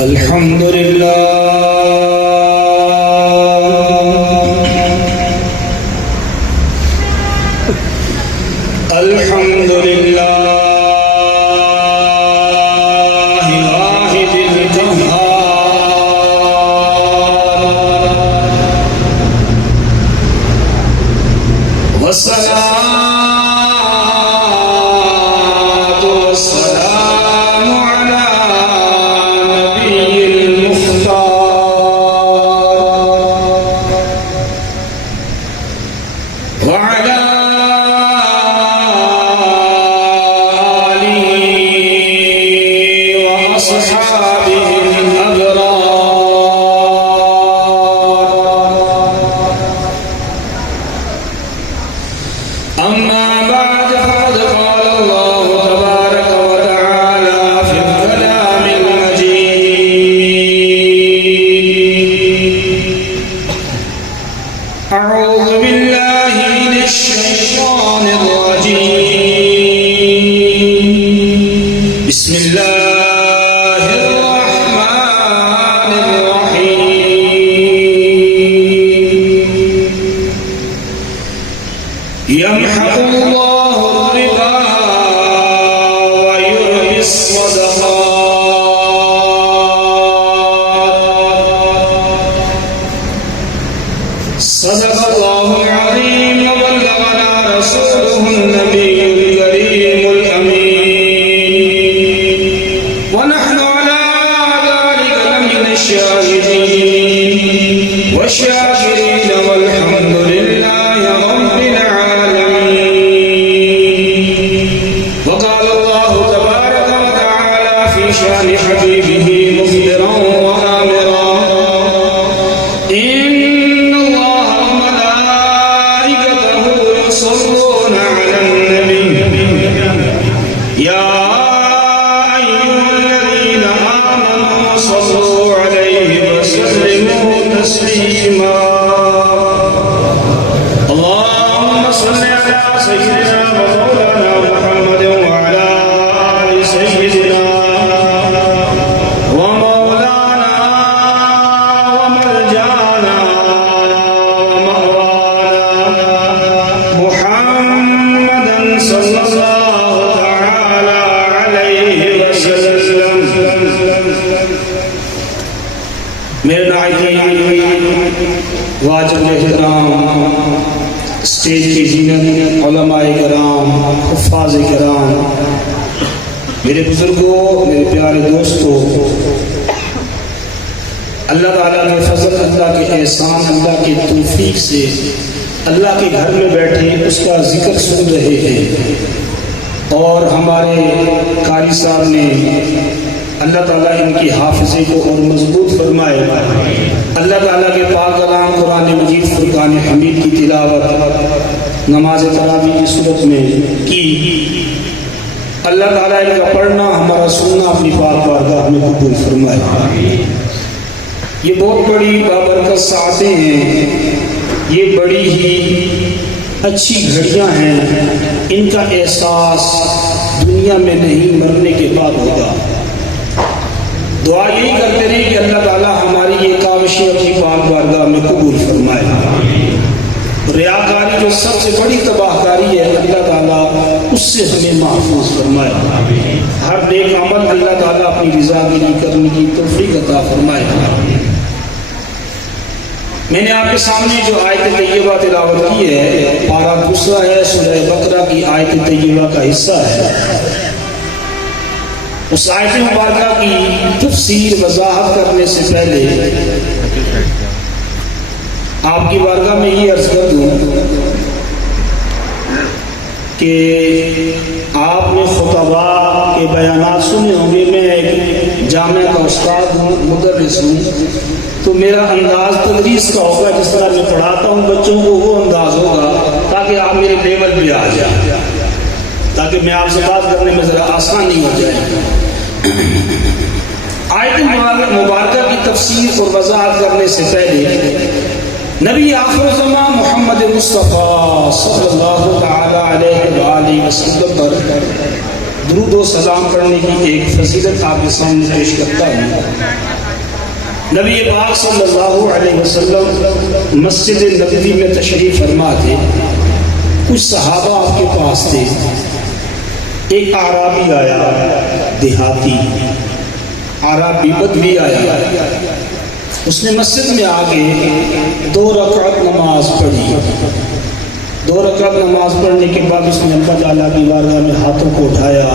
الحمد لله واحد القهار والصلاة والسلام على نبي المختار وعلى أصحابه الأبرار أما بعد فقد قال الله تبارك وتعالى في الكلام المجيد أعوذ بالله من الشيطان الرجيم بسم الله يمحق الله الربا ويربي الصدقات صدق الله العظيم وبلغنا رسوله النبي الكريم الأمين ونحن على ذلك لمن الشاهدين والشاكرين والحمد لله رب العالمين. وقال الله تبارك وتعالى في شان حبيبه مخبرا وآمرا إن الله وملائكته يصلون على النبي يا أيها الذين آمنوا صلوا عليه وسلموا تسليما. اللهم صل على سيدنا ومولانا محمد وعلى آل سيدنا ومولانا ومرجانا ومولانا محمدا صلى الله تعالى عليه وسلم. میرے نائزین واجب احترام اسٹیج کی زینت علماء کرام حفاظ کرام میرے بزرگوں میرے پیارے دوستوں اللہ تعالیٰ کے فضل اللہ کے احسان اللہ کے توفیق سے اللہ کے گھر میں بیٹھے اس کا ذکر سن رہے ہیں اور ہمارے قاری صاحب نے اللہ تعالیٰ ان کی حافظے کو اور مضبوط فرمائے. اللہ تعالیٰ کے پاک کلام قرآن مجید فرقان حمید کی تلاوت نماز تراویح کی صورت میں کی. اللہ تعالیٰ ان کا پڑھنا ہمارا سننا اپنی پاک بارگاہ میں قبول فرمائے. یہ بہت بڑی بابرکت ساعتیں ہیں، یہ بڑی ہی اچھی گھڑیاں ہیں. ان کا احساس دنیا میں نہیں مرنے کے بعد ہوگا. دعا یہی کرتے رہے کہ اللہ تعالیٰ ہماری یہ کاوشیں اپنی پاک بارگاہ میں قبول فرمائے. ریاکاری جو سب سے بڑی تباہ کاری ہے اللہ تعالیٰ اس سے ہمیں محفوظ فرمائے. ہر نیک عمل اللہ تعالیٰ اپنی رضا کے لیے کرنے کی توفیق عطا فرمائے. میں نے آپ کے سامنے جو آیت طیبہ تلاوت کی ہے پارہ دوسرا ہے سورہ بقرہ کی آیت طیبہ کا حصہ ہے. اس آیت مبارکہ کی تفسیر وضاحت کرنے سے پہلے آپ کی بارگاہ میں یہ عرض کر دوں کہ آپ نے خطبہ کے بیانات سنے ہوں گے. میں ایک جامعہ کا استاد ہوں، مدرس ہوں، تو میرا انداز تدریس کا ہوگا جس طرح میں پڑھاتا ہوں بچوں کو وہ انداز ہوگا تاکہ آپ میرے لیول پہ آ جائیں، تاکہ میں آپ سے بات کرنے میں ذرا آسانی ہو جائے. آیت مبارکہ کی تفسیر اور وضاحت کرنے سے پہلے نبی آخر زمان محمد مصطفیٰ صلی اللہ تعالی علیہ وآلہ وسلم پر درود و سلام پڑھنے کی ایک فضیلت آپ کے سامنے پیش کرتا ہوں. نبی پاک صلی اللہ علیہ وسلم مسجد نبوی میں تشریف فرما تھے. کچھ صحابہ آپ کے پاس تھے. ایک اعرابی آیا, دیہاتی اعرابی بدوی آیا. اس نے مسجد میں آ کے 2 رکعت نماز پڑھی. 2 رکعت نماز پڑھنے کے بعد اس نے اللہ تعالیٰ کی بارگاہ میں ہاتھوں کو اٹھایا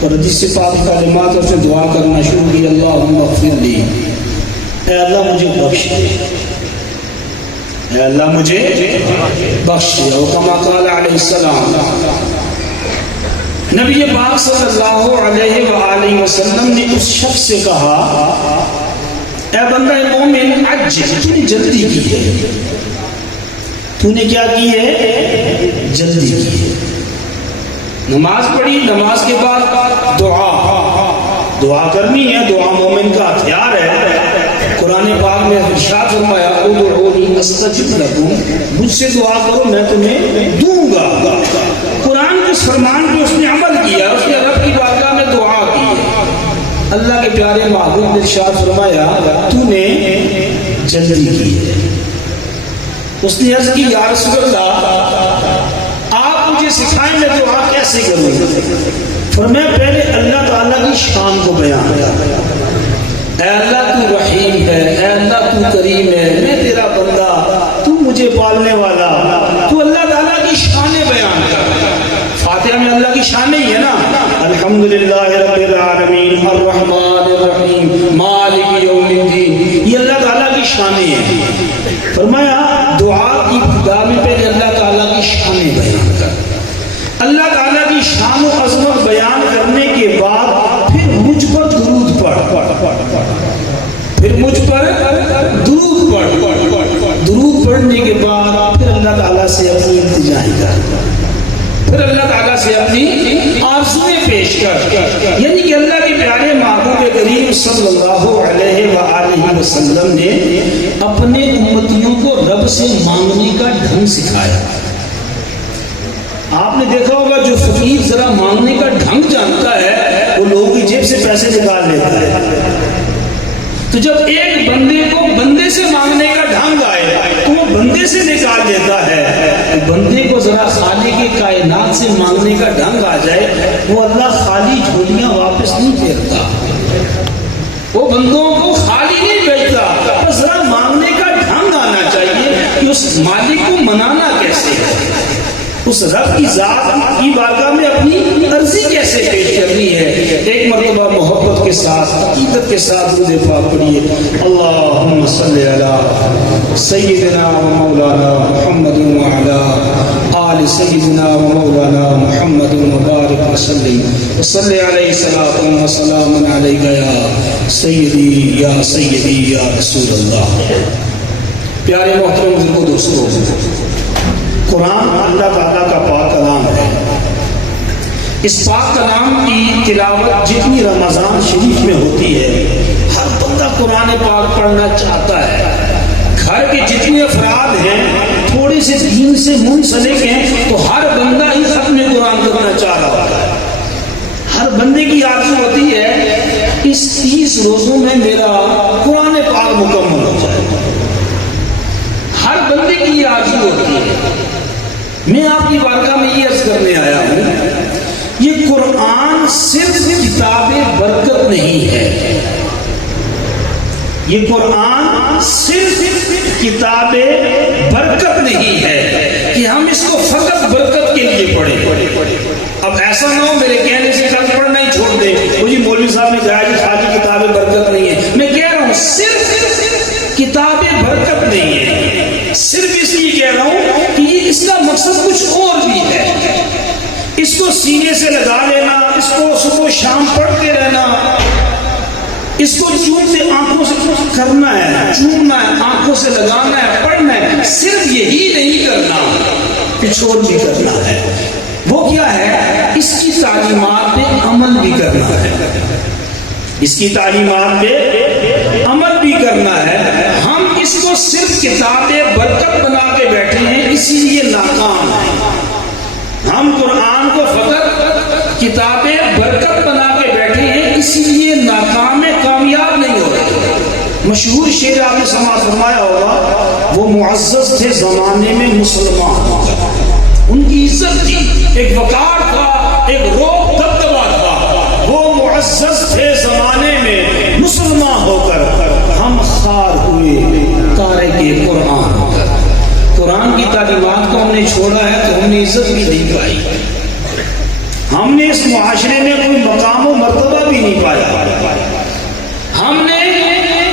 اور حدیث پاک کلمات سے دعا کرنا شروع کی. اللہم اغفر لی, اے اللہ مجھے بخش دے, اے اللہ مجھے بخش دے. اور کما قال علیہ السلام, نبی پاک صلی اللہ علیہ وآلہ وسلم نے اس شخص سے کہا, اے بندہ مومن عجل, تو نے جلدی کی ہے, تو نے کیا کی ہے, جلدی کی ہے. نماز پڑھی, نماز کے بعد دعا کرنی ہے. دعا مومن کا ہتھیار ہے. قرآن پاک میں ارشاد فرمایا ادعونی استجب لکم, مجھ سے دعا کرو میں تمہیں دوں گا. قرآن کے فرمان پہ اس نے عمل کیا, اس نے رب کی بارگاہ میں دعا کی. اللہ کے پیارے محبوب نے ارشاد فرمایا تو نے جلدی کی ہے. اس نے عرض کی یا رسول اللہ آپ مجھے سکھائیں میں دعا کیسے کروں. فرمایا پہلے اللہ تعالیٰ کی شان کو بیان کر, اے اللہ تو رحیم ہے, اے اللہ تو کریم ہے, میں تیرا بندہ, تو مجھے پالنے والا, تو اللہ تعالیٰ کی شانیں بیان کر. فاتحہ میں اللہ کی شانیں ہی ہے نا, الحمدللہ رب العالمین الرحمن الرحیم مالک یوم الدین, یہ اللہ تعالیٰ کی شانیں ہیں. فرمایا دعا کی ابتدا میں پہلے اللہ تعالیٰ کی شانیں بیان کر. اللہ تعالیٰ کی شان و عظمت بیان کرنے کے بعد پھر مجھ پر درود پڑھ, پھر مجھ پر درود پڑھ. درود پڑھنے کے بعد پھر اللہ تعالیٰ سے اپنی التجائیں کر, پھر اللہ تعالیٰ سے اپنی آرزویں پیش کر. یعنی کہ اللہ کے پیارے محبوب کریم صلی اللہ علیہ وآلہ وسلم نے اپنے امتیوں کو رب سے مانگنے کا ڈھنگ سکھایا. آپ نے دیکھا ہوگا جو فقیر ذرا مانگنے کا ڈھنگ جانتا ہے وہ لوگوں کی جیب سے پیسے نکال لیتا ہے. تو جب ایک بندے کو بندے سے مانگنے کا ڈھنگ آئے تو وہ بندے سے نکال لیتا ہے. بندے کو ذرا خالق کی کائنات سے مانگنے کا ڈھنگ آ جائے, وہ اللہ خالی جھولیاں واپس نہیں پھیرتا, وہ بندوں کو خالی نہیں بھیجتا. بس ذرا مانگنے کا ڈھنگ آنا چاہیے کہ اس مالک کو منانا کیسے ہے, اس رب کی ذات کی بارگاہ میں اپنی عرضی کیسے پیش کرنی ہے. ایک مرتبہ محبت کے ساتھ, عقیدت کے ساتھ درود پاک پڑھیے. اللہم صلی علی سیدنا و مولانا محمد وعلی آل سیدنا و مولانا محمد مبارک وسلم وصلی علیہ الصلاۃ والسلام علیک یا سیدی یا رسول اللہ. پیارے محترم بزرگوں, دوستو, قرآن اللہ تعالیٰ کا پاک کلام ہے. اس پاک کلام کی تلاوت جتنی رمضان شریف میں ہوتی ہے, ہر بندہ قرآن پاک پڑھنا چاہتا ہے. گھر کے جتنے افراد ہیں تھوڑے سے دین سے منسلک ہیں تو ہر بندہ ہی ختم قرآن کرنا چاہ رہا ہوتا ہے. ہر بندے کی آرزو ہوتی ہے اس 30 روزوں میں میرا قرآن پاک مکمل ہو جائے. ہر بندے کی یہ آرزو ہوتی ہے. میں آپ کی بارگاہ میں یہ عرض کرنے آیا ہوں, یہ قرآن صرف کتاب برکت نہیں ہے. یہ قرآن صرف کتاب برکت نہیں ہے کہ ہم اس کو فقط برکت کے لیے پڑھیں. اب ایسا نہ ہو میرے کہنے سے کل پڑھنا ہی چھوڑ دیں, مجھے مولوی صاحب نے کہا کہ خالی کتاب برکت نہیں ہے. میں کہہ رہا ہوں صرف کتاب برکت نہیں ہے, صرف اس لیے کہہ رہا ہوں کہ یہ اس کا مقصد کچھ اور بھی ہے. اس کو سینے سے لگا لینا, اس کو صبح شام پڑھتے رہنا, اس کو چومتے آنکھوں سے کرنا ہے, چومنا ہے, آنکھوں سے لگانا ہے, پڑھنا ہے, صرف یہی نہیں کرنا, کچھ اور بھی کرنا ہے. وہ کیا ہے, اس کی تعلیمات پہ عمل بھی کرنا ہے. اس کی تعلیمات پہ عمل بھی کرنا ہے. ہم اس کو صرف کتاب برکت بنا کے بیٹھے ہیں, اسی لیے ناکام ہیں. ہم قرآن کو فقط کتاب برکت بنا کے بیٹھے ہیں, اسی لیے ناکام, کامیاب نہیں ہو رہے. مشہور شعر آپ نے سماعت فرمایا ہوگا، وہ معزز تھے زمانے میں مسلمان، ان کی عزت تھی، ایک وقار تھا، ایک روب دبدبا تھا، وہ معزز تھے زمانے میں مسلمان ہو کر، ہم خار ہوئے تارک قرآن ہو کر۔ قرآن کی تعلیمات کو ہم نے چھوڑا ہے تو ہم نے عزت بھی نہیں پائی، ہم نے اس معاشرے میں کوئی مقام و مرتبہ بھی نہیں پایا۔ ہم نے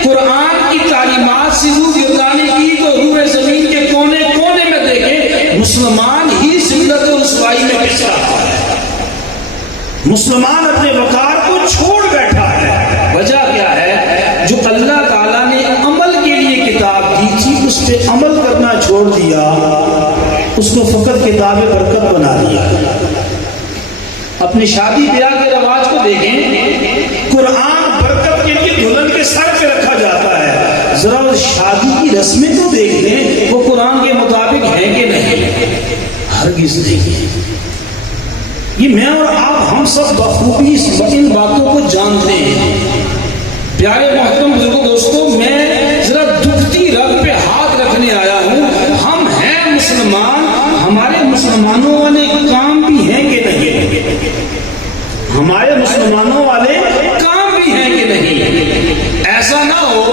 قرآن کی تعلیمات سے روح گردانی کی تو روح زمین کے کونے کونے میں دیکھے مسلمان ہی ذلت و رسوائی میں پس رہا ہے، مسلمان اپنے وقار کو چھوڑ بیٹھا ہے۔ وجہ کیا ہے؟ جو اللہ تعالیٰ نے عمل کے لیے کتاب دی تھی اس پہ عمل کرنا چھوڑ دیا، اس کو فقط کتاب برکت بنا دیا۔ اپنی شادی بیاہ کے رواج کو دیکھیں، قرآن برکت کے لیے دلہن کے سر پہ رکھا جاتا ہے، ذرا شادی کی رسمیں تو دیکھ لیں وہ قرآن کے مطابق ہیں کہ نہیں؟ ہرگز نہیں۔ یہ میں اور آپ ہم سب بخوبی ان باتوں کو جانتے ہیں۔ پیارے محترم بزرگوں دوستوں، میں ذرا دکھتی رگ پہ ہاتھ رکھنے آیا ہوں، ہم ہیں مسلمان، ہمارے مسلمانوں والے کام بھی ہیں کہ نہیں؟ ہمارے مسلمانوں والے کام بھی ہیں کہ نہیں؟ ایسا نہ ہو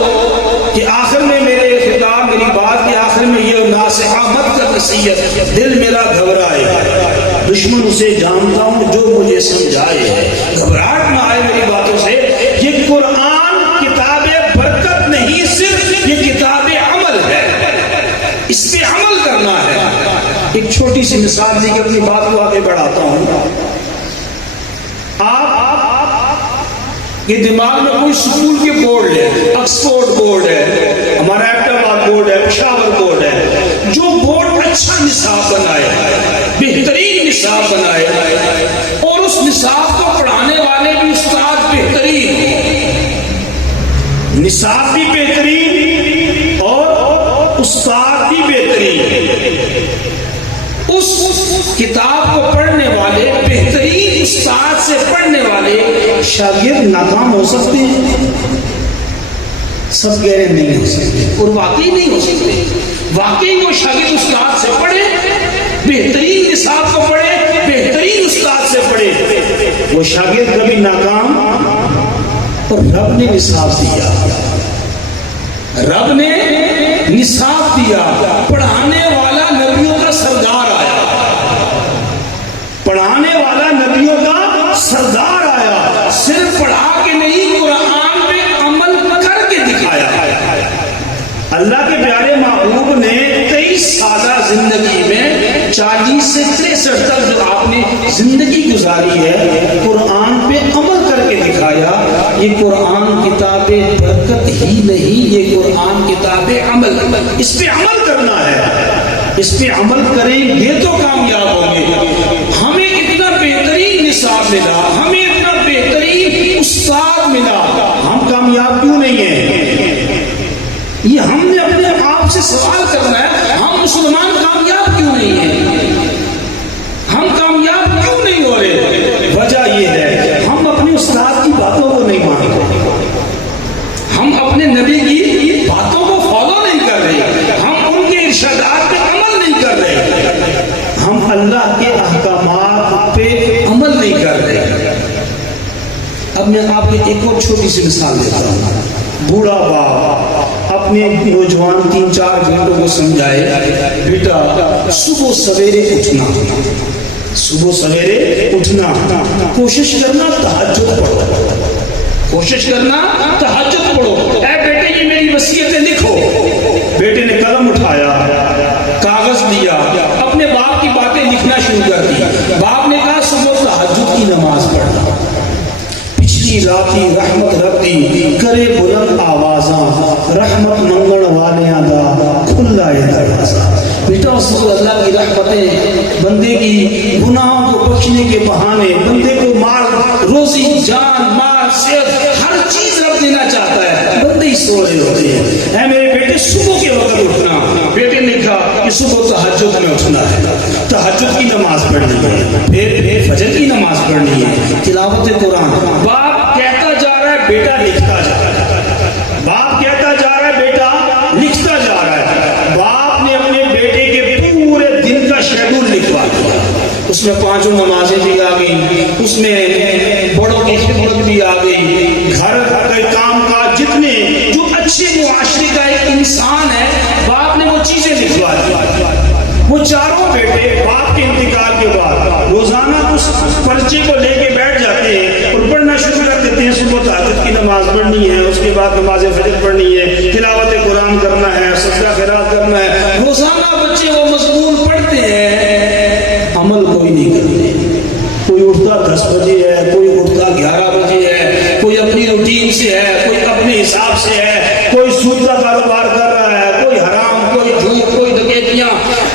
کہ آخر میں میرے خطاب، میری بات کے آخر میں یہ ناصحہ مت کر نصیحت، دل میرا گھبرائے، دشمن اسے جانتا ہوں جو مجھے سمجھائے ہے، گھبراہٹ نہ آئے میری باتوں سے۔ یہ قرآن کتاب برکت نہیں، صرف یہ کتاب عمل ہے، اس پہ عمل کرنا ہے۔ ایک چھوٹی سی مثال دے کے اپنی بات کو آگے بڑھاتا ہوں۔ آپ کے دماغ میں کوئی سکول کے بورڈ ہے، آکسفورڈ بورڈ ہے، ہمارا ایبٹ بورڈ ہے، پشاور بورڈ ہے، جو بورڈ اچھا نصاب بنائے، بہترین نصاب بنائے، اور اس نصاب کو پڑھانے والے بھی استاد بہترین، نصاب بھی بہترین اور استاد بھی بہترین، اس کتاب کو پڑھنے والے بہترین استاد سے پڑھنے والے شاگرد ناکام ہو سکتے ہیں؟ سب کہہ رہے نہیں ہو سکتے، اور واقعی نہیں ہو سکتے۔ واقعی وہ شاگرد استاد سے پڑھے، بہترین نصاب کو پڑھے، بہترین استاد سے پڑھے، وہ شاگرد کبھی ناکام، اور رب نے نصاب دیا، رب نے نصاب دیا، پڑھانے والا نبیوں کا سردار آیا، پڑھانے والا نبیوں کا سردار آیا، صرف پڑھا کے نہیں، قرآن پہ عمل کر کے دکھایا۔ اللہ کے پیارے محبوب نے 23 سالہ زندگی میں 40 سے 63 تک جو آپ نے زندگی گزاری ہے، قرآن پہ عمل کر کے دکھایا۔ یہ قرآن کتاب برکت ہی نہیں، یہ قرآن کتاب عمل، اس پہ عمل کرنا ہے، اس پہ عمل کریں گے تو کامیاب ہوں گے۔ ہمیں اتنا بہترین نصاب ملا، ہمیں اتنا بہترین استاد ملا، ہم کامیاب کیوں نہیں ہیں؟ یہ ہم نے اپنے آپ سے سوال کرنا ہے، ہم مسلمان کامیاب کیوں نہیں ہیں؟ ہم کامیاب کیوں نہیں ہو رہے؟ وجہ یہ ہے ہم اپنے استاد کی باتوں کو نہیں مانتے، ہم اپنے نبی کی باتوں کو فالو نہیں کر رہے، ہم ان کے ارشادات پہ عمل نہیں کر رہے، ہم اللہ کے احکامات پہ عمل نہیں کر رہے۔ اب میں آپ کو ایک اور چھوٹی سی مثال دیتا ہوں۔ بوڑھا باپ اپنے نوجوان 3-4 بیٹوں کو سمجھائے، بیٹا صبح سویرے اٹھنا، صبح سویرے اٹھنا، کوشش کرنا تہجد پڑھو، کوشش کرنا تہجد پڑھو۔ اے بیٹے یہ میری وصیتیں لکھو۔ بیٹے نے قلم اٹھایا، کاغذ دیا، اپنے باپ کی باتیں لکھنا شروع کر دی۔ باپ نے کہا صبح تہجد کی نماز پڑھنا، پچھلی راتی رحمت ربی کرے بلند آوازاں، رحمت منگن والیاں دا کھلا ہے دروازہ۔ بیٹا اس وقت اللہ کی رحمتیں بندے کی گناہوں کو بخشنے کے بہانے، بندے کو مال، روزی، جان، مال، صحت، ہر چیز رب دینا چاہتا ہے، بندے ہی سو رہے ہوتے ہیں۔ اے میرے بیٹے صبح کے وقت اٹھنا۔ بیٹے نے کہا کہ صبح تہجد میں اٹھنا ہے، تہجد کی نماز پڑھنی ہے، پھر فجر کی نماز پڑھنی ہے، تلاوت قرآن۔ باپ کہتا جا رہا ہے، بیٹا لکھتا جا رہا ہے، باپ کہتا اس میں 5 نمازیں بھی آ گئی، اس میں بڑوں کی خدمت بھی آ گئی، گھر کے کام کاج جتنے جو اچھے معاشرے کا ایک انسان ہے، باپ نے وہ چیزیں لکھوا دی۔ وہ چاروں بیٹے باپ کے انتقال کے بعد روزانہ اس پرچے کو لے کے بیٹھ جاتے ہیں اور پڑھنا شروع کر دیتے ہیں۔ صبح تہجد کی نماز پڑھنی ہے، اس کے بعد نماز فجر پڑھنی ہے، تلاوت قرآن کرنا ہے، صدقہ خیرات کرنا ہے۔ روزانہ بچے وہ مضمون پڑھتے ہیں، عمل کوئی نہیں کرتے۔ کوئی اٹھتا 10 بجے ہے، کوئی اٹھتا 11 بجے ہے، کوئی اپنی روٹین سے ہے، کوئی اپنے حساب سے ہے، کوئی سود کا کاروبار کر رہا ہے، کوئی حرام، کوئی جھوٹ، کوئی ڈکیتیاں۔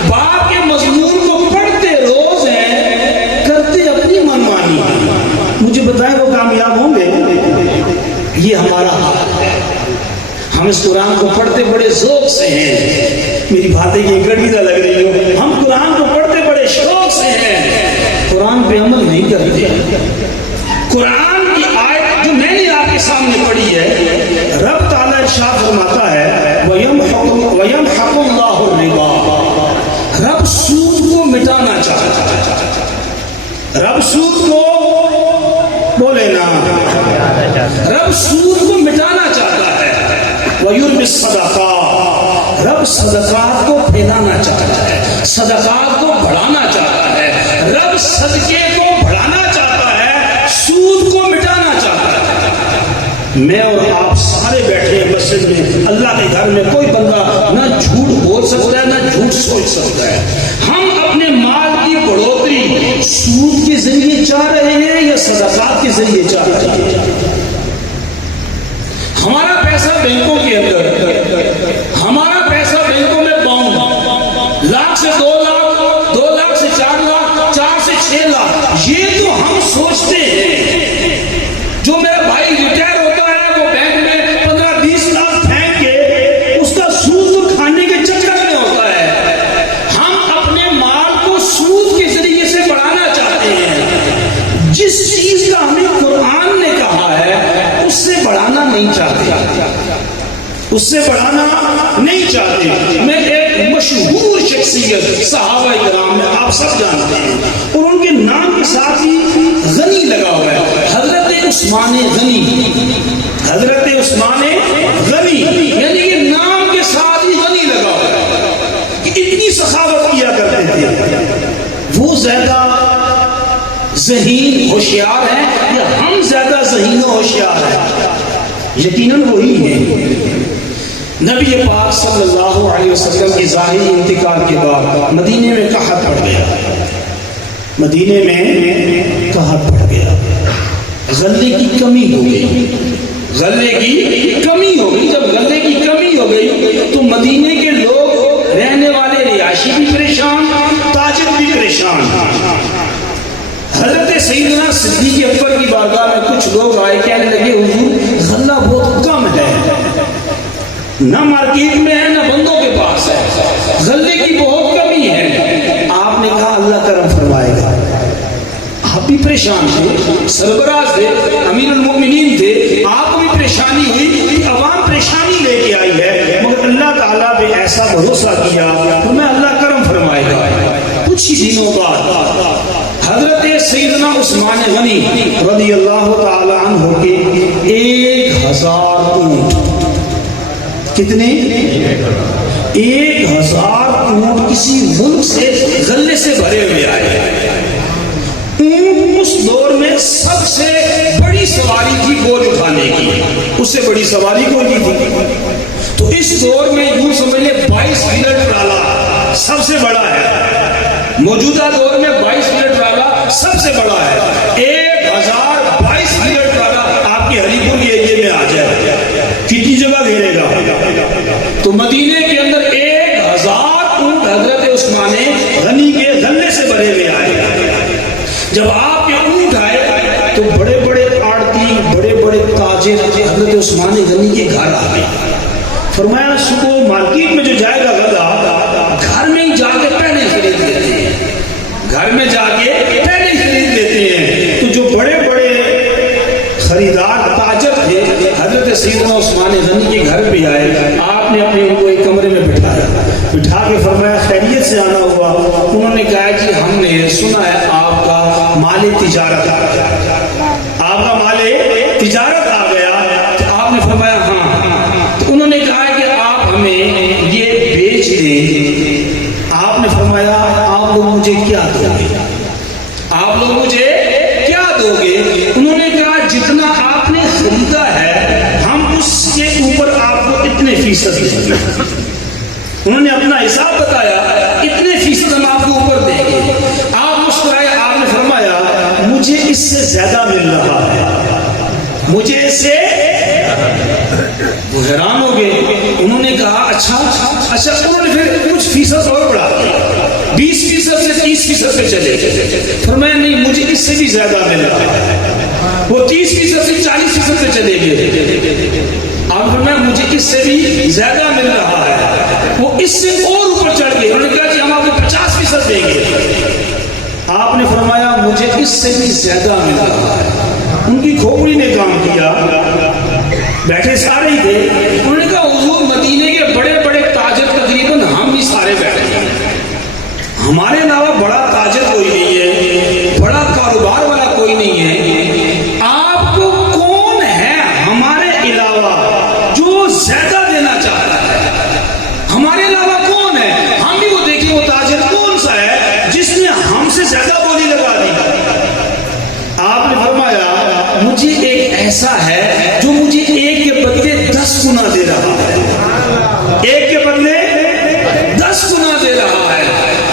باپ کے مضمون کو پڑھتے روز ہیں، کرتے اپنی منمانی۔ مجھے بتائیں وہ کامیاب ہوں گے؟ یہ ہمارا حال ہے۔ ہم اس قرآن کو پڑھتے بڑے ذوق سے ہیں، میری باتیں یہ گڑبڑ لگ رہی ہو، ہم قرآن کو پڑھتے بڑے شوق سے ہیں، قرآن پہ عمل نہیں کرتے۔ قرآن کی آیت جو میں نے آپ کے سامنے پڑھی ہے، رب تعالیٰ ارشاد فرماتا ہے وَيَمْحَقُ اللَّهُ الرِّبَا، رب سود کو مٹانا چاہتا ہے۔ رب سود کو بولے نا، رب سود کو مٹانا چاہتا ہے۔ وَيُرْبِي الصَّدَقَاتِ، رب صدقات کو پھیلانا چاہتا ہے، صدقات کو بڑھانا چاہتا ہے، رب صدقے کو بڑھانا چاہتا ہے، سود کو مٹانا چاہتا ہے۔ میں اور آپ سارے بیٹھے ہیں مسجد میں، اللہ کے گھر میں کوئی بندہ نہ جھوٹ بول سکتا ہے نہ جھوٹ سوچ سکتا ہے۔ ہم اپنے مال کی بڑھوتری سود کے ذریعے چاہ رہے ہیں یا صدقات کے ذریعے چاہ رہے ہیں؟ ہمارا پیسہ بینکوں کے اندر، ہمارا پیسہ بینکوں میں باؤنڈ، لاکھ سے 2 لاکھ، 2 لاکھ سے 4 لاکھ، 4 سے 6 لاکھ، یہ تو ہم سوچتے ہیں۔ جو میرا بھائی ریٹائر ہوتا ہے وہ بینک میں 15-20 لاکھ پھینک کے اس کا سود تو کھانے کے چکر میں ہوتا ہے۔ ہم اپنے مال کو سود کے ذریعے سے بڑھانا چاہتے ہیں۔ جس چیز کا ہمیں قرآن نے کہا ہے اس سے بڑھانا نہیں چاہتے، اس سے بڑھانا نہیں چاہتے۔ میں ایک مشہور شخصیت صحابہ کرام میں آپ سب جانتے ہیں اور ان کے نام کے ساتھ ہی غنی لگا ہوا ہے، حضرت عثمان غنی، حضرت عثمان غنی، یعنی کہ نام کے ساتھ ہی غنی لگا ہوا ہے کہ اتنی سخاوت کیا کرتے تھے۔ وہ زیادہ ذہین ہوشیار ہے یا ہم زیادہ ذہین و ہوشیار ہیں؟ یقیناً وہی ہے۔ نبی پاک صلی اللہ علیہ وسلم کی ظاہری انتقال کے بعد مدینے میں قحط پڑ گیا، مدینے میں قحط پڑ گیا، غلے کی کمی ہو گئی، غلے کی کمی ہو گئی۔ جب غلے کی کمی ہو گئی تو مدینے کے لوگ، رہنے والے رہائشی بھی پریشان، تاجر بھی پریشان۔ حضرت سیدنا صدیق اکبر کی بارگاہ میں کچھ لوگ آئے، کہنے لگے حضور غلہ بہت کم ہے، نہ مارکیٹ میں ہے نہ بندوں کے پاس ہے، غلے کی بہت کمی ہے۔ آپ نے کہا اللہ کرم فرمائے گا۔ آپ بھی پریشان تھے، سربراہ تھے، امیر المؤمنین تھے، آپ کو بھی پریشانی ہوئی، عوام پریشانی لے کے آئی ہے، مگر اللہ تعالیٰ نے ایسا بھروسہ کیا تو میں اللہ کرم فرمائے گا۔ کچھ ہی دنوں بعد حضرت سیدنا عثمان غنی رضی اللہ تعالی عنہ کے 1000 اونٹ، کتنے؟ 1000 اونٹ کسی ملک سے غلے سے بھرے ہوئے آئے۔ اونٹ اس دور میں سب سے بڑی سواری تھی بوجھ اٹھانے کی، اس سے بڑی سواری کوئی نہیں تھی۔ تو اس دور میں یوں سمجھ لے 22 ویلر ٹرالا سب سے بڑا ہے، موجودہ دور میں 22 ویلر ٹرالا سب سے بڑا ہے۔ 1022 ویلر ٹرالا آپ کے ہری پور کے ایریے میں آ جائے، کتنی جگہ گھیرے گا؟ تو مدینے کے اندر 1000 اونٹ حضرت عثمان غنی کے غلے سے بھرے ہوئے آئے۔ جب آپ کے اونٹ آئے تو بڑے بڑے آڑتی، بڑے بڑے تاجر حضرت عثمان غنی کے گھر آ گئے۔ فرمایا صبح مارکیٹ میں جو جائے گا غلہ گھر میں ہی جا کے پہلے خرید لیتے ہیں، گھر میں جا کے پہلے خرید لیتے ہیں۔ تو جو بڑے بڑے خریدار تاجر تھے حضرت سیدنا عثمان غنی کے گھر پہ آئے، آپ آپ نے اپنے کو ایک کمرے میں بٹھایا، بٹھا کے فرمایا خیریت سے آنا ہوا؟ انہوں نے کہا کہ ہم نے سنا ہے آپ کا مال تجارت آ گیا، آپ کا مال تجارت آ گیا۔ تو آپ نے فرمایا ہاں۔ تو انہوں نے کہا کہ آپ ہمیں یہ بیچ دیں۔ آپ نے فرمایا آپ لوگ مجھے کیا دو گے؟ آپ لوگ مجھے کیا دو گے؟ انہوں نے کہا جتنا آپ نے خریدا ہے ہم اس کے اوپر آپ کو اتنے فیصد دیں گے۔ انہوں نے اپنا حساب بتایا، اتنے فیصد ہم آپ کو اوپر دیں گے۔ آپ مسکرائے، آپ نے فرمایا مجھے اس سے زیادہ مل رہا ہے، مجھے اس سے۔ وہ حیران ہو گئے۔ انہوں نے کہا اچھا۔ انہوں نے پھر کچھ فیصد اور بڑھا دیا، 20% سے 30% پہ چلے۔ فرمایا نہیں مجھے اس سے بھی زیادہ مل رہا ہے۔ وہ 30% سے 40% پہ چلے گئے۔ آپ نے فرمایا مجھے اس سے بھی زیادہ مل رہا ہے۔ وہ اس سے اور اوپر چڑھ گئے۔ انہوں نے کہا کہ ہم آپ کو 50% دیں گے۔ آپ نے فرمایا مجھے اس سے بھی زیادہ مل رہا ہے۔ ان کی کھوپڑی نے کام کیا، بیٹھے سارے ہی تھے۔ انہوں نے کہا حضور مدینے کے بڑے بڑے تاجر تقریباً ہم ہی سارے بیٹھے ہیں، ہمارے علاوہ بڑا تاجر کوئی نہیں ہے، بڑا کاروبار والا کوئی نہیں ہے۔ آپ کو کون ہے ہمارے علاوہ جو زیادہ دینا چاہتا ہے؟ ہمارے علاوہ کون ہے؟ ہم بھی وہ دیکھیں وہ تاجر کون سا ہے جس نے ہم سے زیادہ بولی لگا دی۔ آپ نے فرمایا مجھے ایک ایسا ہے جو مجھے ایک کے بدلے 10 گنا دے رہا ہے، ایک کے بدلے 10 گنا دے رہا ہے۔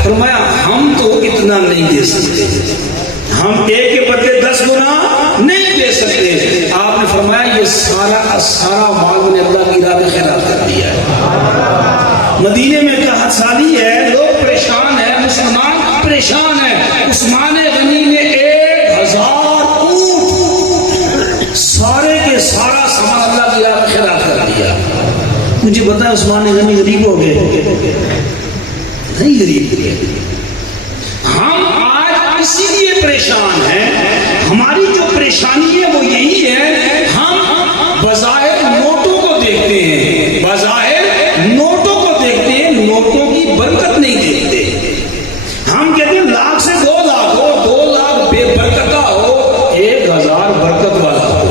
فرمایا ہم تو اتنا نہیں دے سکتے، ہم ایک کے بدلے 10 گنا نہیں دے سکتے۔ آپ نے فرمایا یہ سارا سارا مال میں نے اللہ کی راہ میں خیرات کر دیا ہے۔ مدینے میں قحط سالی ہے، لوگ پریشان ہیں، مسلمان پریشان ہیں۔ عثمان غنی نے 1000 اونٹ سارے کے سارا سامان اللہ کی راہ میں خیرات کر دیا۔ مجھے بتائیں عثمان غنی غریب ہو گئے؟ نہیں غریب ہوئے۔ ہم آج اسی لیے پریشان ہیں، ہماری جو پریشانی ہے وہ یہی ہے، ہم بظاہر نوٹوں کو دیکھتے ہیں، بظاہر نوٹوں کو دیکھتے ہیں، نوٹوں کی برکت نہیں دیکھتے۔ ہم کہتے ہیں لاکھ سے 2 لاکھ ہو، 2 لاکھ بے برکتہ ہو، 1000 برکت والا ہو۔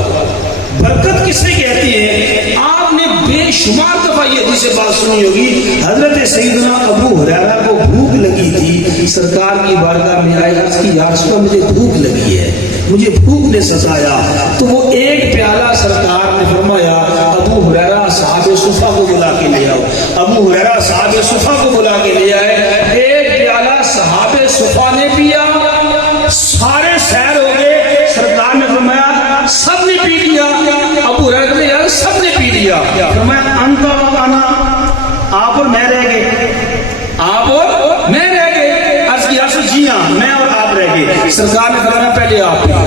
برکت کسے کہتے ہیں؟ آپ نے بے شمار دفعہ یہ حدیث بات سنی ہوگی، حضرت سیدنا ابو ہریرہ کو بھوک لگی تھی، سرکار کی بارگاہ میں آئے، عرض کی یا رسول اللہ مجھے بھوک لگی ہے، مجھے بھوک نے ستایا۔ تو وہ ایک پیالہ سرکار نے فرمایا ابو ہریرہ صحابہ صفہ کو بلا کے لے آؤ۔ ابو ہریرہ صحابہ صفہ کو بلا کے لے آئے، ایک پیالہ صحابہ صفہ نے پیا، سارے سیر ہو گئے۔ سرکار نے فرمایا سب نے پی لیا؟ ابو ہریرہ نے یار سب نے پی لیا۔ فرمایا انت و انا، آپ اور میں رہ گئے، آپ اور میں رہ گئے۔ عرض کی رسول جی ہاں میں اور آپ رہ گئے۔ سرکار نے فرمایا پہلے آپ پیو،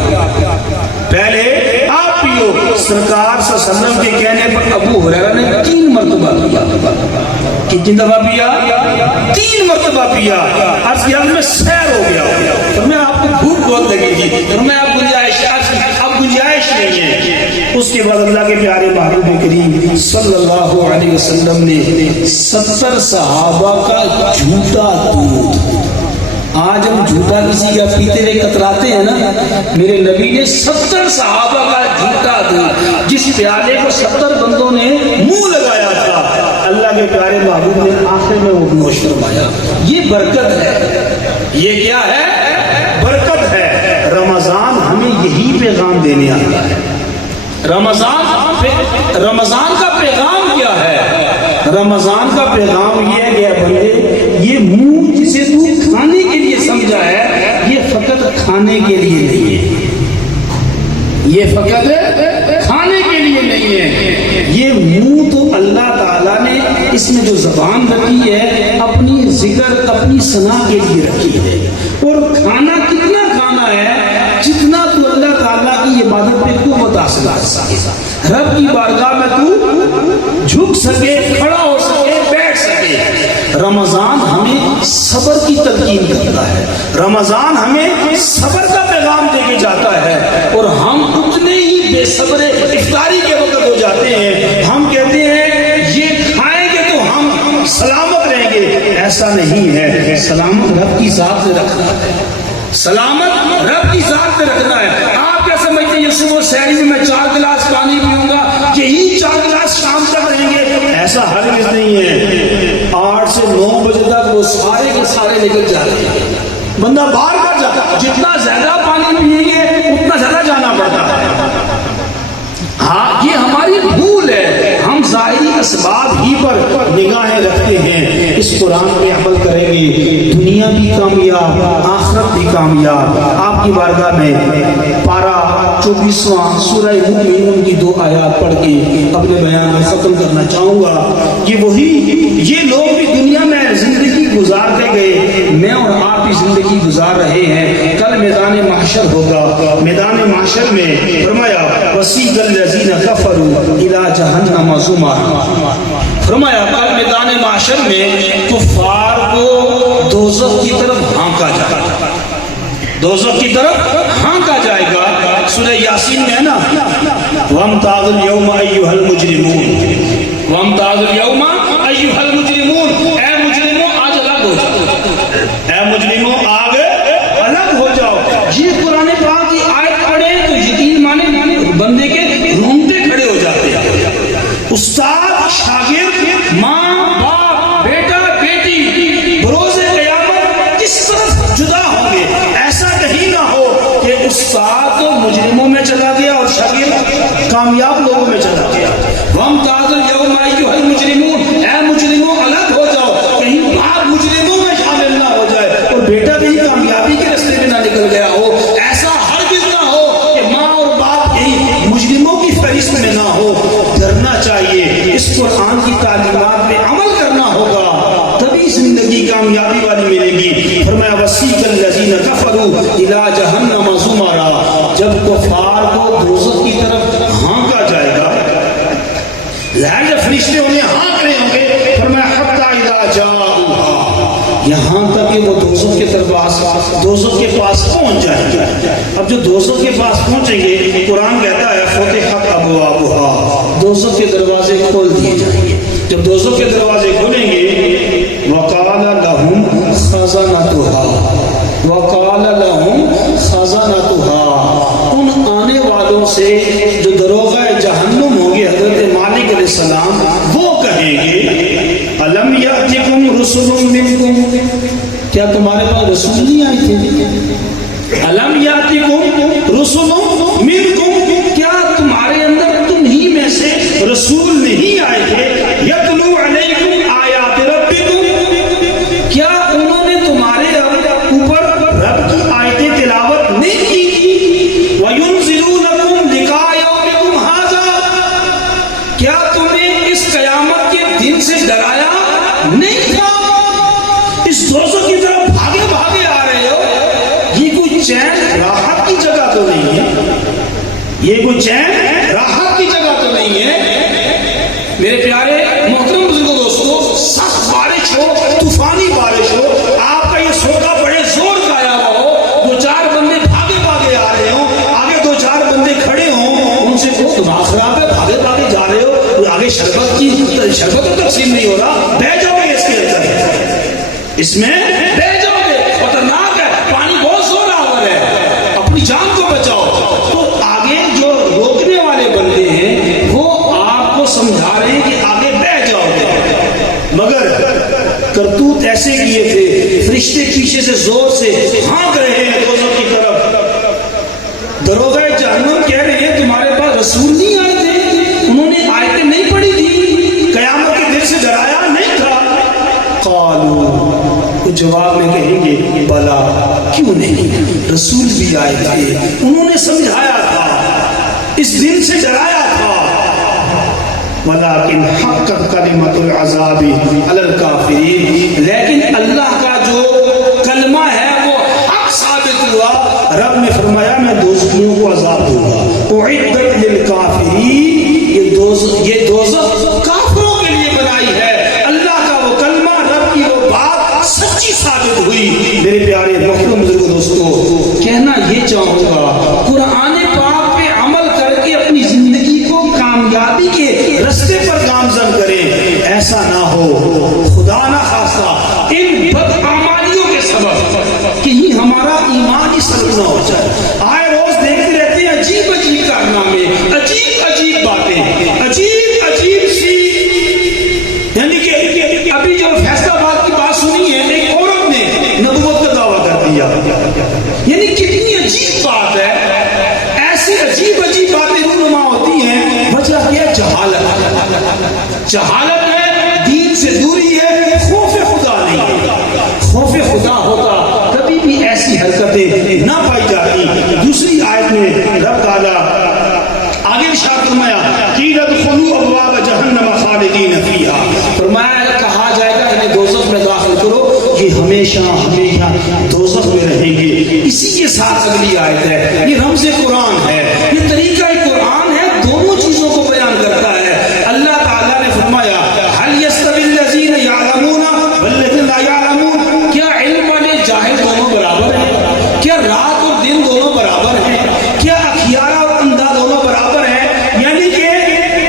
پہلے آپ پیو۔ سرکار صلی اللہ علیہ وسلم کے کہنے پر ابو ہریرہ نے 3 مرتبہ پیا۔ کتنی دفعہ پیا؟ 3 مرتبہ پیا۔ عرض کی میں سیر ہو گیا، فرمایا آپ کو بھوک بہت لگی تھی، فرمایا آپ گنجائش نہیں ہے۔ اس کے بعد اللہ کے پیارے محبوب کریم صلی اللہ علیہ وسلم نے 70 صحابہ کا جھوٹا دودھ، آج ہم جھوٹا کسی کا پیتے ہوئے کتراتے ہیں نا، میرے نبی نے 70 صحابہ کا جھوٹا دودھ، جس پیالے کو 70 بندوں نے منہ لگایا تھا، اللہ کے پیارے محبوب نے آخر میں وہ نوش فرمایا۔ یہ برکت ہے، یہ کیا ہے؟ برکت ہے۔ رمضان ہمیں یہی پیغام دینے آتا ہے۔ رمضان کا پیغام کیا ہے؟ رمضان کا پیغام یہ ہے کہ بندے یہ منہ جسے تو کھانے کے لیے سمجھا ہے، یہ فقط کھانے کے لیے نہیں ہے، یہ فقط کھانے کے لیے نہیں ہے۔ یہ منہ تو اللہ تعالیٰ نے اس میں جو زبان رکھی ہے اپنی ذکر اپنی ثنا کے لیے رکھی ہے، اور کھانا کتنا کھانا ہے جتنا تو اللہ تعالیٰ کی عبادت پہ قوت حاصل کر سکے، رب کی بارگاہ میں تو جھک سکے، کھڑا ہو سکے، بیٹھ سکے۔ رمضان ہمیں صبر کی تلقین کرتا ہے، رمضان ہمیں صبر کا پیغام دے کے جاتا ہے، اور ہم اتنے ہی بے صبر افطاری کے وقت ہو جاتے ہیں۔ ہم کہتے ہیں یہ کھائیں گے ایسا نہیں ہے. سلامت رب کی ذات سے رکھنا ہے, سلامت رب کی ذات سے رکھنا ہے. آپ کیا سمجھتے ہیں یہ صبح سحری میں 4 گلاس پانی پیوں گا, یہی 4 گلاس شام تک رہیں گے؟ ایسا ہرگز نہیں ہے. 8 سے 9 بجے تک وہ سارے کے سارے نکل جاتے ہیں. بندہ باہر کا جاتا, جتنا زیادہ پانی پییں گے اتنا زیادہ جانا پڑتا ہے. ہاں یہ ہماری بھول ہے, ہم ظاہری اسباب ہی پر نگاہیں رکھتے ہیں. اس قرآن پہ عمل کریں گے, دنیا بھی کامیاب, آخرت بھی کامیاب. آپ کی بارگاہ میں پارہ 24واں سورہ مومنون کی 2 آیات پڑھ کے اپنے بیان میں ختم کرنا چاہوں گا. یہ لوگ بھی دنیا میں زندگی گزارتے گئے, میں اور آپ بھی زندگی گزار رہے ہیں. کل میدان محشر ہوگا, میدان محشر میں فرمایا وسیق الذین کفروا الی جہنم زمرا, فرمایا کل میدان محشر میں کفار کو دوزخ کی طرف ہانکا جائے گا, دوزخ کی طرف ہانکا جائے گا. سورہ یاسین میں ہے نا, وَامْتَازُوا الْيَوْمَ أَيُّهَا الْمُجْرِمُونَ, وَامْتَازُوا الْيَوْمَ أَيُّهَا الْمُجْرِمُونَ, اے مجرموں آج الگ ہو جاؤ, اے مجرموں آج الگ ہو جاؤ. یہ قرآن پاک کی آیت پڑھے تو یقین مانے بندے کے رونگٹے کھڑے ہو جاتے ہیں. استاد شاگرد, ماں باپ, بیٹا بیٹی بروز قیامت کس طرف جدا ہوں گے. ایسا کہیں نہ ہو کہ استاد تو مجرموں میں چلا گیا اور شاگرد کامیاب لوگوں میں چلا گیا. وَامْتَازُوا الْيَوْمَ أَيُّهَا الْمُجْرِمُونَ, اے مجرموں الگ ہو جاؤ, کہیں آپ مجرموں میں شامل نہ ہو جائے اور بیٹا بھی کامیابی کے راستے میں نہ نکل گیا ہو. ایسا ہرگز نہ ہو کہ ماں اور باپ یہی مجرموں کی فہرست میں نہ ہو. ڈرنا چاہیے, اس قرآن کی تعلیمات پہ عمل کرنا ہوگا, تبھی زندگی کامیابی والی ملے گی. فرمایا وسیق الذین کفروا الی جہنم زمرا, جب کفار کو دوزخ کی طرف ہانکا جائے گا, لہذا فرشتے انہیں ہانک رہے ہوں گے. فرمایا حتی اذا جاؤہا, یہاں تک کہ وہ دوزخ کے پاس پہنچ جائیں گے. اب جو دوزخ کے پاس پہنچیں گے, قرآن کہتا ہے فتحت ابوابها, دوزخ کے دروازے کھول دیے جائیں گے. جب دوزخ کے دروازے کھولیں گے, وقال لهم خزنتها, وقال لهم خزنتها, ان آنے والوں سے جو دروغہ جہنم ہوں گے حضرت مالک علیہ السلام, وہ کہیں گے الم یاتکم رسل منکم, کیا تمہارے پاس رسول نہیں آئے تھے؟ الم یاتکم رسل منکم, کیا تمہارے اندر تمہیں میں سے رسول نہیں آئے تھے؟ یتلو علیکم آیات ربکم, کیا انہوں نے تمہارے اوپر رب کی آیتیں تلاوت نہیں کی تھی؟ وینذرونکم لقاء یومکم ھذا, کیا تمہیں اس قیامت کے دن سے ڈرایا نہیں تھا؟ اس دوزخ کی طرف بھاگے بھاگے آ رہے ہو, یہ کوئی چین راحت کی جگہ تو نہیں ہے, یہ کوئی چین راحت کی جگہ تو نہیں ہے. میرے پیارے محترم بزرگوں دوستو, سخت بارش ہو, طوفانی بارش ہو, آپ کا یہ سودا بڑے زور کا آیا ہوا ہو, 2-4 بندے بھاگے بھاگے آ رہے ہوں, آگے 2-4 بندے کھڑے ہوں, ان سے کہو دماغ خراب ہے, بھاگے بھاگے جا رہے ہو, آگے شربت تقسیم نہیں ہو رہا, بہ جاؤ گے اس کے اندر, اس میں بہ جاؤ گے, خطرناک ہے, پانی بہت زور آور ہے, اپنی جان کو بچاؤ. تو آگے جو روکنے والے بندے ہیں وہ آپ کو سمجھا رہے ہیں کہ آگے بہ جاؤ گے, مگر کرتوت ایسے کیے تھے, فرشتے پیچھے سے زور سے ہانک رہے ہیں دوزخ کی طرف. دروغہ جہنم کہہ رہے ہیں تمہارے پاس رسول نہیں آئے تھے, انہوں نے آیتیں نہیں پڑھی تھی, قیامت کے دن سے ڈرایا نہیں تھا؟ قالوا, جواب میں کہیں گے بلا, کیوں نہیں, رسول بھی آئے تھے, انہوں نے سمجھایا تھا, اس دن سے ڈرایا تھا. ولیکن حقت کلمۃ العذاب علی الکافرین, لیکن اللہ کا جو کلمہ ہے وہ حق ثابت ہوا. رب نے فرمایا میں دوزخیوں کو عذاب دوں گا. اعدت للکافرین, یہ دوزخ کافروں کے لیے بنائی ہے. اللہ کا وہ کلمہ, رب کی وہ بات سچی ثابت ہوئی. میرے پیارے محترم بزرگوں دوستو, کہنا یہ چاہوں گا قرآن پاک پہ عمل کر کے اپنی زندگی کو کامیابی کے رستے پر گامزن کریں. ایسا نہ ہو خدا نہ خواستہ ان نہ ہو جائے. آئے روز دیکھتے رہتے ہیں عجیب عجیب کارنامے, عجیب عجیب باتیں, عجیب عجیب سی, یعنی کہ ابھی جو فیصلہ آباد کی بات سنی ہے, ایک عورت نے نبوت کا دعویٰ کر دیا, یعنی کتنی عجیب بات ہے. ایسی عجیب عجیب باتیں رونما ہوتی ہیں, وجہ کیا ہے؟ جہالت. جہالت ہے, دین سے دوری ہے, خوف خدا نہیں ہے. خوف خدا ہوتا کبھی بھی ایسی حرکتیں نہ پائی جاتی. دوسری آیت میں رب تعالیٰ آگے ارشاد فرمایا قیل ادخلوا ابواب جہنم خالدین فیہا, فرمایا کہا جائے گا انہیں دوزخ میں داخل کرو, یہ ہمیشہ ہمیشہ دوزخ میں رہیں گے. اسی کے ساتھ اگلی آیت ہے, یہ رمز قرآن ہے, یہ طریقہ قرآن ہے, دونوں چیزوں کو بیان کرتا ہے. اللہ تعالیٰ نے فرمایا هل يستوي الذین یعلمون والذین لا یعلمون, کیا علم والے جاہل دونوں برابر ہیں؟ کیا رات اور دن دونوں برابر ہیں؟ کیا اخیارہ اور اندھا دونوں برابر ہیں؟ یعنی کہ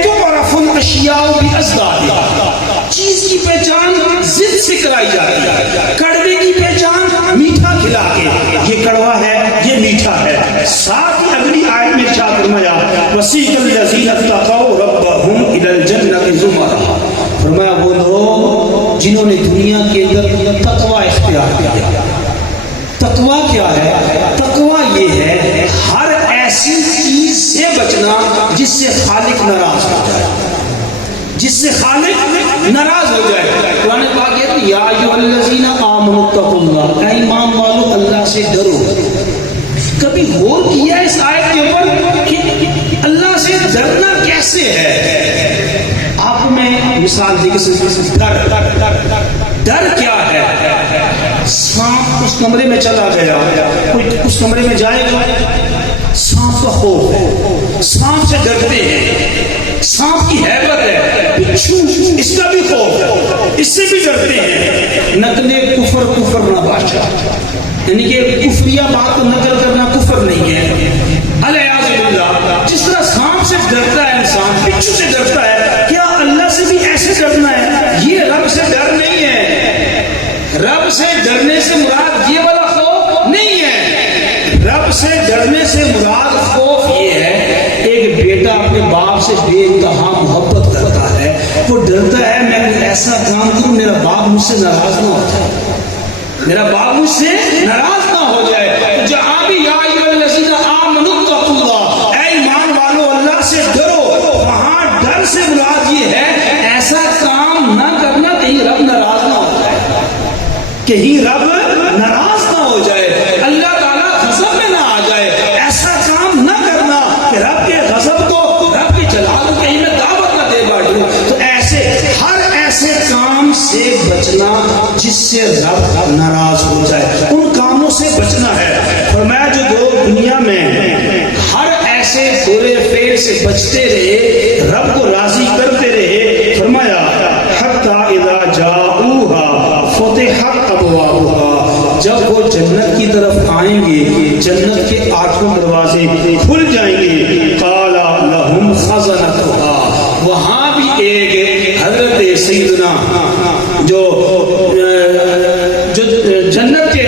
تعرف الاشیاء بازدادها, چیز کی پہچان ضد سے کرائی جاتی ہے. کڑوے کی پہچان میٹھا کھلا کے, یہ کڑوا ہے یہ میٹھا ہے. ساتھ ہی اگلی آیت میں ارشاد فرمایا وسیق الذین اتقوا ربهم الی الجنۃ زمرا, فرمایا وہ لوگ جنہوں نے دنیا کے اندر تقوی اختیار کیا. تقوی کیا ہے؟ تقوی یہ ہے ہر ایسی چیز سے بچنا جس سے خالق ناراض ہو جائے, جس سے خالق ناراض ہو جائے. قرآن پاک کہتا ہے یا ایھا الذین آمنوا اتقوا اللہ, اے ایمان والو اللہ سے ڈرو. کبھی غور کیا اس آیت کے اوپر کہ اللہ سے ڈرنا کیسے ہے؟ آپ کو میں مثال دے کے ڈر کیا ہے؟ سانپ اس کمرے میں چلا گیا, کوئی اس کمرے میں جائے گا, سانپ کا خوف ہے, سانپ سے ڈرتے ہیں, سانپ کی ہیبت ہے. بچھو اس کا بھی خوف ہے, اس سے بھی ڈرتے ہیں. نقل کفر نہ باشا, یعنی کہ کفریہ بات کو نقل کرنا کفر نہیں ہے. الیاذ باللہ, جس طرح سانپ سے ڈرتا ہے انسان, بچھو سے ڈرتا ہے, کیا اللہ سے بھی ایسے ڈرنا ہے؟ یہ رب سے ڈر نہیں ہے. رب سے ڈرنے سے مراد یہ والا خوف نہیں ہے. رب سے ڈرنے سے مراد خوف یہ ہے, ایک بیٹا اپنے باپ سے بے انتہا محبت کرتا ہے, وہ ڈرتا ہے میں ایسا کام کروں میرا باپ مجھ سے ناراض نہ ہو جائے, میرا باپ مجھ سے ناراض نہ ہو جائے. تو جہاں بھی یا ایھا الذین آمنوا اتقوا اللہ, اے ایمان والو اللہ سے ڈرو, وہاں ڈر سے مراد یہ ہے ایسا کام نہ کرنا کہیں رب ناراض نہ ہو جائے, کہیں رب ناراض نہ ہو جائے, اللہ تعالیٰ غضب میں نہ آ جائے. ایسا کام نہ کرنا کہ رب کے غضب کو, رب کے جلال کو کہیں میں دعوت نہ دے بیٹھوں. تو ایسے ہر ایسے کام سے بچنا جس سے رب ناراض ہو جائے, ان کاموں سے بچنا ہے. فرمایا جو لوگ دنیا میں ہر ایسے برے فعل سے بچتے رہے, رب کو راضی کرتے رہے, فرمایا حتی اذا جاؤوها فتحت ابوابها, جب وہ جنت کی طرف آئیں گے جنت کے 8 دروازے کھل جائیں گے. قال لهم خزنتها, وہاں بھی ایک حضرت سیدنا جو جنت کے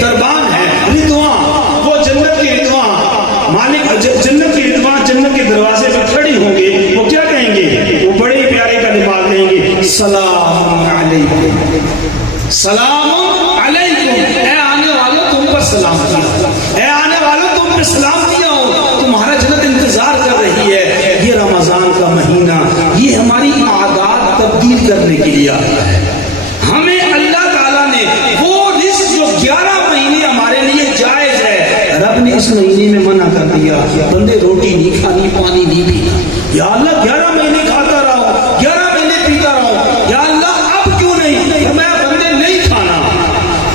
دربان ہے, رضوان, وہ جنت کے رضوان مالک, جنت کے رضوان جنت کے دروازے پہ کھڑی ہوں گے. وہ کیا کہیں گے؟ وہ بڑے پیارے کلمات کہیں گے سلام علیکم, سلام علیکم, اے آنے والوں تم پر سلام کیا, اے آنے والوں تم پر سلام کیا ہو, تمہارا جنت انتظار کر رہی ہے. یہ رمضان کا مہینہ یہ ہماری عادات تبدیل کرنے کے لیے آتا ہے. ہمیں اللہ تعالیٰ نے وہ رزق جو 11 مہینے ہمارے لیے جائز ہے, رب نے اس مہینے میں منع کر دیا, بندے روٹی نہیں کھانی, پانی نہیں پینا. یا اللہ 11 مہینے کھاتا رہو, 11 مہینے پیتا رہو, یا اللہ اب کیوں نہیں؟ فرمایا بندے نہیں کھانا.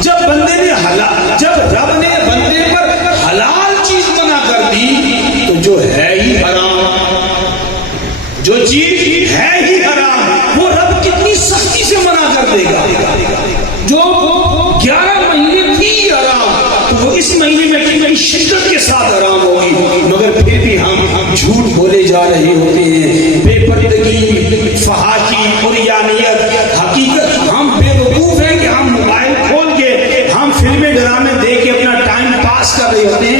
جب بندے نے حلال, جب رب نے بندے پر حلال چیز منع کر دی تو جو ہے ہی حرام, جو چیز ہے ہی حرام وہ رب کتنی سختی سے منع کر دے گا. جو 11 مہینے تھی حرام تو وہ اس مہینے میں کتنی شدت کے ساتھ حرام ہوگی, مگر پھر بھی ہم جھوٹ بولے جا رہے ہوتے ہیں, بے پردگی, فحاشی, عریانیت. حقیقت ہم بے وقوف ہیں کہ ہم موبائل کھول کے ہم فلمیں ڈرامے دیکھ کے اپنا ٹائم پاس کر رہے ہوتے ہیں.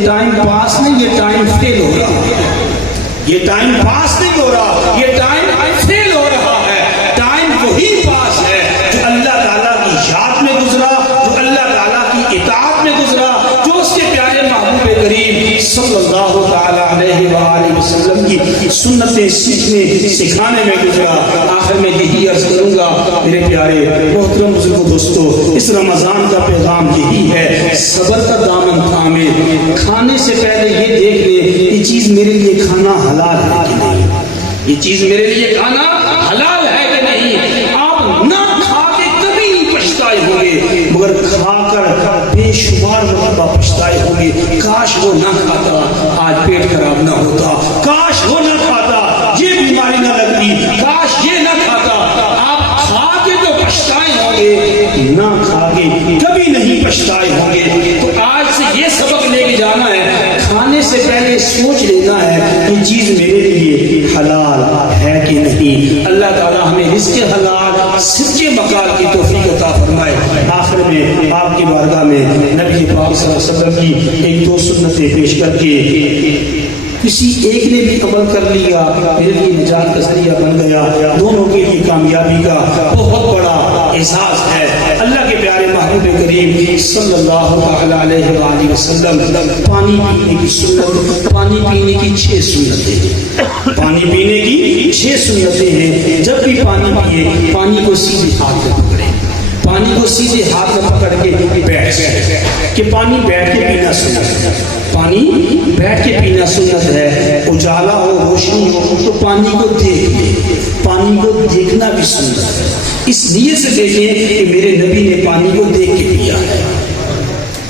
یہ ٹائم پاس نہیں، یہ ٹائم فیل ہو رہا ہے. یہ ٹائم پاس نہیں ہو رہا، یہ ٹائم فیل ہو رہا ہے. ٹائم وہی پاس ہے جو اللہ تعالیٰ کی یاد میں گزرا، جو اللہ تعالیٰ کی اطاعت میں گزرا، جو اس کے پیارے محبوب کریم صلی اللہ تعالیٰ علیہ وآلہ وسلم کی سنتیں سیکھنے سکھانے میں گزرا. آخر میں یہی عرض کروں گا میرے پیارے محترم بزرگوں دوستو، اس رمضان کا پیغام یہی ہے، صبر کا دامن تھامے. کھانے سے پہلے یہ دیکھ لیں یہ چیز میرے لیے کھانا حلال ہے کہ نہیں، یہ چیز میرے لیے کھانا حلال ہے کہ نہیں. آپ نہ کھا کے کبھی نہیں پچھتائے ہوں گے، مگر کھا کر بے شمار مرتبہ پچھتائے ہوں گے. کاش وہ نہ کھاتا، آج پیٹ خراب نہ ہوتا. کاش وہ نہ کھاتا، یہ بیماری نہ لگتی. کاش یہ نہ کھاتا. آپ کھا کے تو پچھتائے ہوں گے، نہ کھا کے کبھی نہیں پچھتائے ہوں گے. تو آج سے یہ سبق لے کے جانا ہے، کھانے سے پہلے سوچ لینا ہے یہ چیز میرے لیے حلال ہے کہ نہیں. اللہ تعالیٰ ہمیں رزق حلال سچے مقال کی توفیق عطا فرمائے. آخر میں آپ کی بارگاہ میں نبی پاک صلی اللہ علیہ وسلم کی ایک دو سنتیں پیش کر کے کسی ایک نے بھی عمل کر لیا میرے لیے نجات کا ذریعہ بن گیا. دونوں کے لیے کامیابی کا بہت بڑا احساس ہے. اللہ کے پیارے محبوب کریم صلی اللہ علیہ وآلہ وسلم پانی پینے کی سنت، پانی پینے کی 6 سنتیں ہیں. پانی پینے کی 6 سنتیں ہیں. جب بھی پانی پیے پانی کو سیدھے ہاتھ میں پکڑیں، پانی کو سیدھے ہاتھ میں پکڑ کے بیٹھ جائے کہ پانی بیٹھ کے پینا سنت ہے. پانی بیٹھ کے پینا سنت ہے. اجالا ہو روشنی ہو تو پانی کو دیکھ لیں، پانی کو دیکھنا بھی سنت ہے. اس نیت سے دیکھیں کہ میرے نبی نے پانی کو دیکھ کے پیا ہے.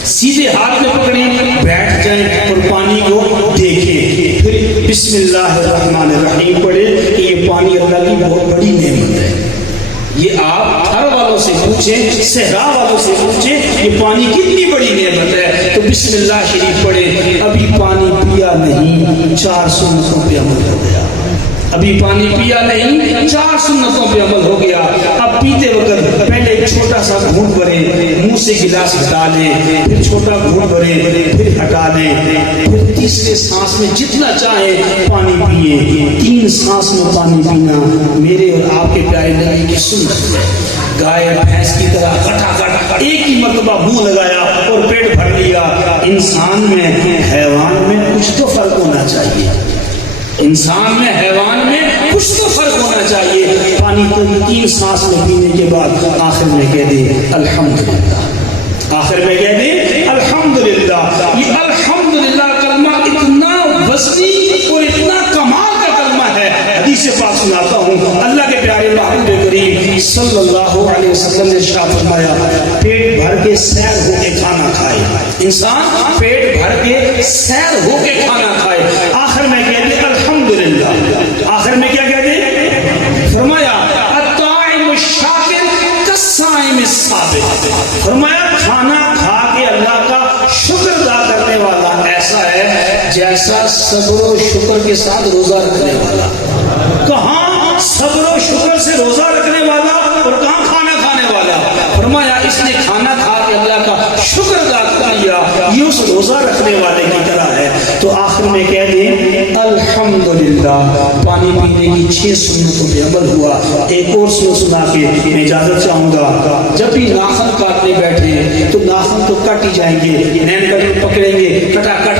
سیدھے ہاتھ میں پکڑیں، بیٹھ جائیں اور پانی کو دیکھیں. پھر بسم اللہ الرحمن الرحیم پڑھیں کہ یہ پانی اللہ کی بہت بڑی نعمت ہے. یہ آپ ہر والوں سے پوچھیں، صحرا والوں سے پوچھیں یہ پانی کتنی بڑی نعمت ہے. تو بسم اللہ شریف پڑھیں. ابھی پانی پیا نہیں، 4 سنتوں پہ عمل ہو گیا. ابھی پانی پیا نہیں، 4 سنتوں پہ عمل ہو گیا. اب پیتے وقت پہلے ایک چھوٹا سا گھونٹ بھرے، منہ سے گلاس ہٹا لیں، پھر چھوٹا گھونٹ بھرے، پھر ہٹا لیں. پھر تیسرے سانس میں جتنا چاہے پانی پیے. 3 سانس میں پانی پینا میرے اور آپ کے پیارے نبی کی سنت ہے. گائے بھینس کی طرح کھٹاکھٹ ایک ہی مرتبہ منہ لگایا اور پیٹ بھر لیا. انسان میں حیوان میں کچھ تو فرق ہونا چاہیے. انسان میں حیوان میں کچھ تو فرق ہونا چاہیے. پانی کو 3 سانس میں پینے کے بعد آخر میں کہہ دے الحمدللہ. آخر میں کہہ دے الحمدللہ. یہ الحمدللہ کلمہ اتنا وسیع اور اتنا کمال کا کلمہ ہے. حدیث پاک سناتا ہوں، اللہ کے پیارے محبوب کریم صلی اللہ علیہ وسلم نے ارشاد فرمایا پیٹ بھر کے سیر ہو کے کھانا کھائے. انسان پیٹ بھر کے سیر ہو کے کھانا کھائے. آخر میں کہہ دے الحمدللہ. آخر میں کیا کہہ دے؟ فرمایا الطاعم الشاکر کالصائم الصابر. فرمایا کھانا کھا کے اللہ کا شکر ادا کرنے والا ایسا ہے جیسا صبر و شکر کے ساتھ روزہ رکھنے والا. کہاں صبر و شکر سے روزہ رکھنے والا اور کہاں کھانا کھانے والا. فرمایا اس نے کھانا کھا کے اللہ کا شکر ادا کر لیا، یہ اس روزہ رکھنے والے کی طرح ہے. تو آخر میں کہہ دیں الحمدللہ. پانی پینے کی 6 سنتوں پہ عمل ہوا. ایک اور سنا کے میں اجازت چاہوں گا. جب بھی ناخن کاٹنے بیٹھے تو ناخن تو کٹ ہی جائیں گے، نین کٹ پکڑیں گے، کٹا کٹ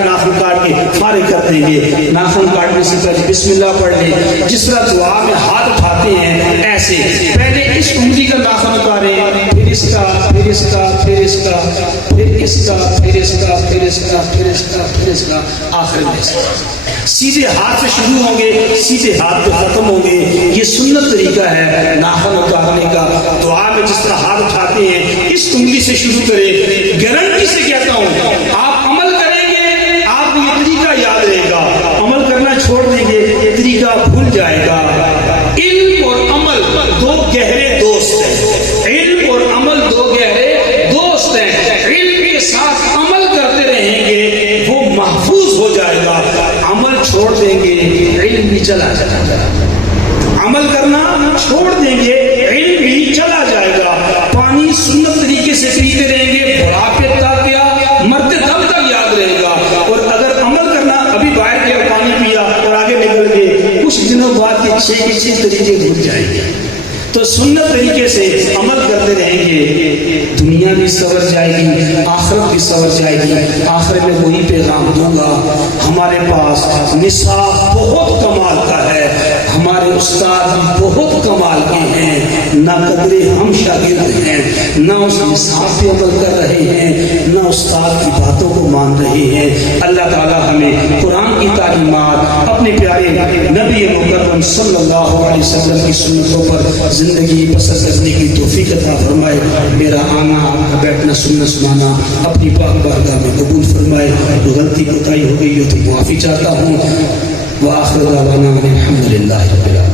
ناخن کاٹ کے فارغ کر دیں گے. ناخن کاٹنے سے پہلے بسم اللہ پڑھ لیں. جس طرح دعا میں ہاتھ اٹھاتے ہیں ایسے پہلے اس انگلی کا ناخن اتاریں، پھر اس کا، پھر اس کا، پھر اس کا، پھر اس کا، پھر اس کا، پھر اس کا، پھر اس کا، پھر اس کا، آخر میں سیدھے ہاتھ سے شروع ہوں گے، سیدھے ہاتھ پہ ختم ہوں گے. یہ سنت طریقہ ہے ناخن اتارنے کا. دعا میں جس طرح ہاتھ اٹھاتے ہیں اس انگلی سے شروع کریں. گارنٹی سے کہتا ہوں آپ عمل کریں گے آپ کو یہ طریقہ یاد رہے گا. عمل کرنا چھوڑ دیں گے یہ طریقہ بھول جائے گا. علم اور عمل 2 گہرے دوست ہیں. علم اور عمل 2 گہرے دوست ہیں. علم کے ساتھ عمل کرتے رہیں گے وہ محفوظ ہو جائے گا. عمل چھوڑ دیں گے علم بھی چلا جائے گا. عمل کرنا چھوڑ دیں گے علم بھی چلا جائے گا. پانی سنت طریقے سے پیتے رہیں گے بڑھاپے تک یا مرتے دم تک یاد رہے گا. اچھے طریقے بھول جائیں گے. تو سنت طریقے سے عمل کرتے رہیں گے، دنیا بھی سنور جائے گی، آخرت بھی سنور جائے گی. آخرت میں وہی پیغام دوں گا. ہمارے پاس نصاب بہت کمال کا ہے، ہمارے استاد بھی بہت کمال کے ہیں، نہ قدرے ہم شاگرد ہیں، نہ اس نصاب پہ عمل کر رہے ہیں، نہ استاد کی باتوں کو مان رہے ہیں. اللہ تعالی ہمیں قرآن کی تعلیمات، اپنے پیارے نبی مکرم صلی اللہ علیہ وسلم کی سنتوں پر زندگی بسر کرنے کی توفیق عطا فرمائے. میرا آنا، آپ کا بیٹھنا، سننا، سنانا اپنی پاک بارگاہ میں قبول فرمائے. غلطی کوتاہی ہو گئی ہو تو معافی چاہتا ہوں. وآخر دعوانا الحمد للہ رب العالمین.